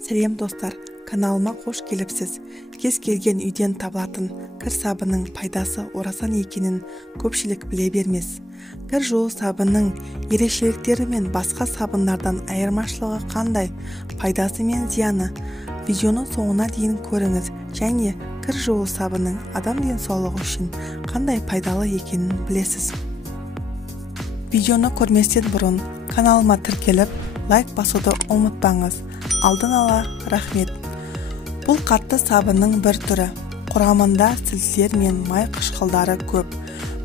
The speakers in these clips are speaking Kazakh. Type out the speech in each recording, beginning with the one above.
Сәлем достар, каналыма қош келіпсіз. Кез келген үйден табылатын кір сабының пайдасы орасан екенін көпшілік біле бермес. Кір жуу сабының ерекшеліктері мен басқа сабындардан айырмашылығы қандай, пайдасы мен зияны? Видеоны соңына дейін көріңіз және кір жуу сабының адам денсаулығы үшін қандай пайдалы екенін білесіз. Видеоны көрместен бұрын каналыма тіркеліп, лайк басуды ұмытпаңыз. Алдын ала рахмет. Бұл қатты сабынның бір түрі. Құрамында сілтілер мен май қышқылдары көп.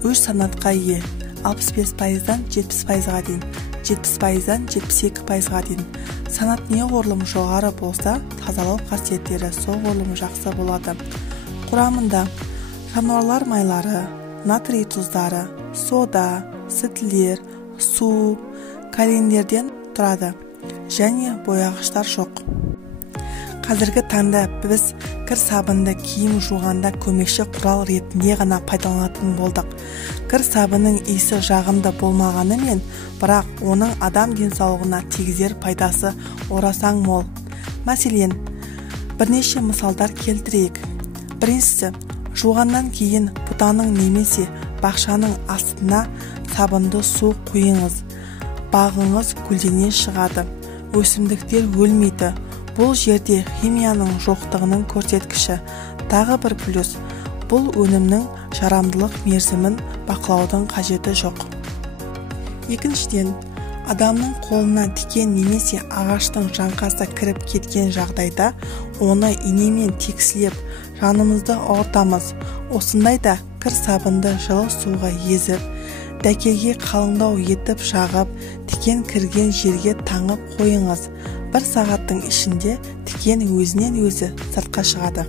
Үш санатқа ие. 65%-дан 70%-ға дейін, 70%-дан 72%-ға дейін. Санат неғұрлым жоғары болса, тазалау қасиеттері соғұрлым жақсы болады. Құрамында жануарлар майлары, натрий тұздары, сода, сілтілер, су, калиндерден тұрады және бояғыштар жоқ. Қазіргі таңда біз кір сабынды киім жуғанда көмекші құрал ретінде ғана пайдаланатын болдық. Кір сабының иісі жағымды болмағанымен, бірақ оның адам денсаулығына тигізер пайдасы орасан мол. Мәселен, бірнеше мысалдар келтірейік. Біріншісі, жуғаннан кейін бұтаның немесе бақшаның астына сабынды су құйыңыз. Бағыңыз гүлдене шығады. Өсімдіктер өлмейді. Бұл жерде химияның жоқтығының көрсеткіші. Тағы бір плюс, бұл өнімнің жарамдылық мерзімін бақылаудың қажеті жоқ. Екіншіден, адамның қолына тикен немесе ағаштың жаңқасы кіріп кеткен жағдайда оны инемен текшелеп жанымызды ауыртамыз. Осындайда кір сабынды жылы суға езіп, дәкеге қалыңдау етіп жағып, тикен кірген жерге таңып қойыңыз. 1 сағаттың ішінде тикен өзінен өзі сыртқа шығады.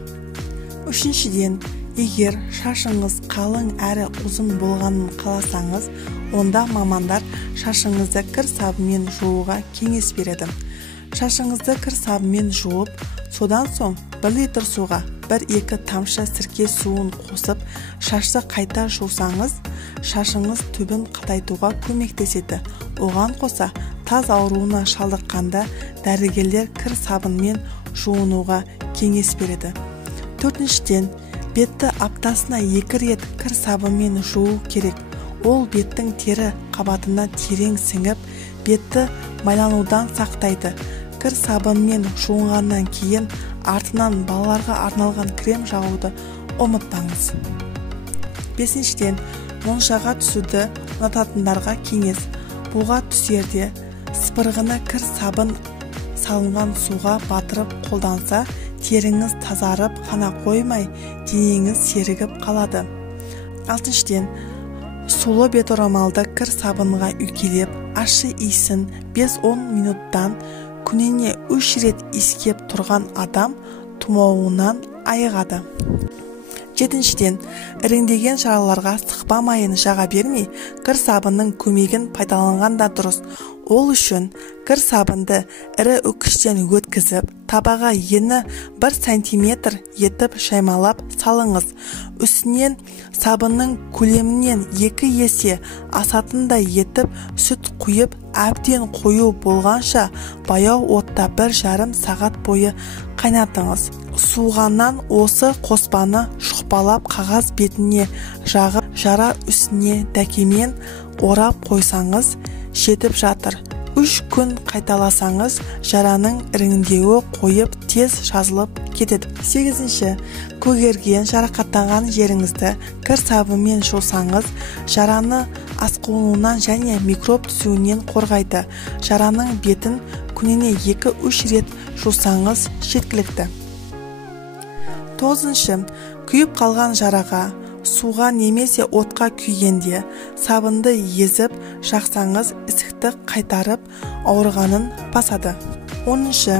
Үшіншіден, егер шашыңыз қалың әрі ұзын болғанын қаласаңыз, онда мамандар шашыңызды кір сабымен жууға кеңес береді. Шашыңызды кір сабымен жуып, содан соң 1 литр суға 1-2 тамшы сірке суын қосып, шашты қайта жусаңыз, шашыңыз түбін қатайтуға көмектеседі. Оған қоса, таз ауруына шалдыққанда дәрігерлер кір сабынмен жуынуға кеңес береді. Төртіншіден, бетті аптасына 2 рет кір сабынмен жуу керек. Ол беттің тері қабатына терең сіңіп, бетті майланудан сақтайды. Кір сабынмен жуынғаннан кейін артынан балаларға арналған крем жағуды ұмытпаңыз. Бесіншіден, моншаға түсуді ұнататындарға кеңес. Буға түсерде сыпырғыны кір сабын салынған суға батырып қолданса, теріңіз тазарып қана қоймай, денеңіз серігіп қалады. Алтыншыден, сулы беторамалды кір сабынға үйкелеп, ащы иісін 5-10 минуттан күніне 3 рет иіскеп тұрған адам тұмауынан айығады. Жетіншіден, іріңдеген жараларға сықпа майын жаға бермей, кір сабынның көмегін пайдаланған да дұрыс. Ол үшін кір сабынды ірі үкіштен өткізіп, табаға ені 1 сантиметр етіп шаймалап салыңыз. Үстінен сабынның көлемінен 2 есе асатындай етіп сүт құйып, әбден қою болғанша баяу отта 1,5 сағат бойы қайнатыңыз. Суғаннан осы қоспаны шұқпалап қағаз бетіне жағып, жара үстіне дәкемен орап қойсаңыз, жетіп жатыр. 3 күн қайталасаңыз, жараның іріңдеуі қойып тез жазылып кетеді. 8-ші, көгерген жарақаттанған жеріңізді кір сабымен жусаңыз, жараны асқынуынан және микроб түсуінен қорғайды. Жараның бетін күніне 2-3 рет жусаңыз жеткілікті. 9-ші, күйіп қалған жараға суға немесе отқа күйгенде сабынды езіп жақсаңыз, ісікті қайтарып ауырғанын басады. 10-ші,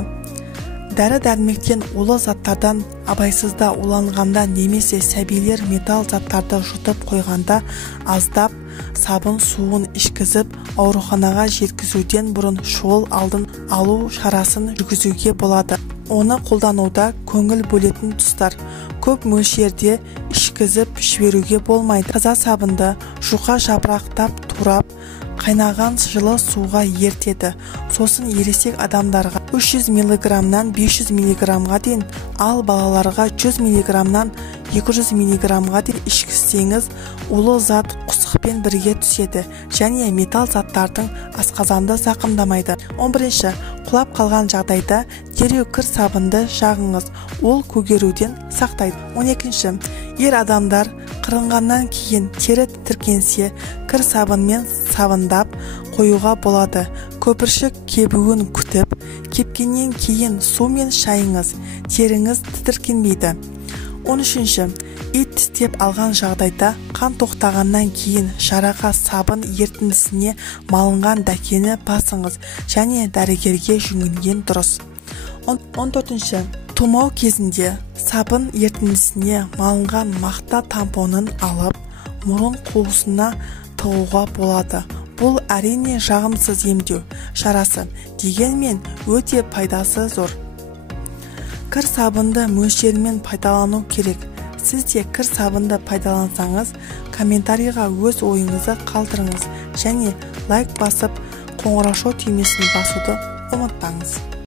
дәрі-дәрмектен улы заттардан абайсызда уланғанда немесе сәбилер металл заттарды жұтып қойғанда аздап сабын суын ішкізіп ауруханаға жеткізуден бұрын шұғыл алдын алу шарасын жүргізуге болады. Оны қолдануда көңіл бөлетін тұстар. Көп мөлшерде ішкізіп жіберуге болмайды. Таза сабынды жұқа жапырақтап турап қайнаған жылы суға ертеді. Сосын ересек адамдарға 300 мг-нан 500 мг-ға дейін, ал балаларға 100 мг-нан 200 мг-ға дейін ішкізсеңіз, улы зат құсықпен бірге түседі және металл заттардың асқазанды зақымдамайды. 11. Құлап қалған жағдайда дереу кір сабынды жағыңыз, ол көгеруден сақтайды. 12. Ер адамдар қырынғаннан кейін тері тітіркенсе, кір сабынмен сабындап қоюға болады. Көпіршік кебуін күтіп, кепкеннен кейін сумен шайыңыз, теріңіз тітіркенбейді. 13. Ит тістеп алған жағдайда қан тоқтағаннан кейін жараға сабын ертіндісіне малынған дәкені басыңыз және дәрігерге жүгінген дұрыс. 14. Тұмау кезінде сабын ертіндісіне малынған мақта тампонын алып, мұрын қуысына тығуға болады. Бұл әрине жағымсыз емдеу шарасы, дегенмен өте пайдасы зор. Кір сабынды мөлшермен пайдалану керек. Сіз де кір сабынды пайдалансаңыз, комментарийға өз ойыңызды қалдырыңыз және лайк басып, қоңырау түймесін басуды ұмытпаңыз.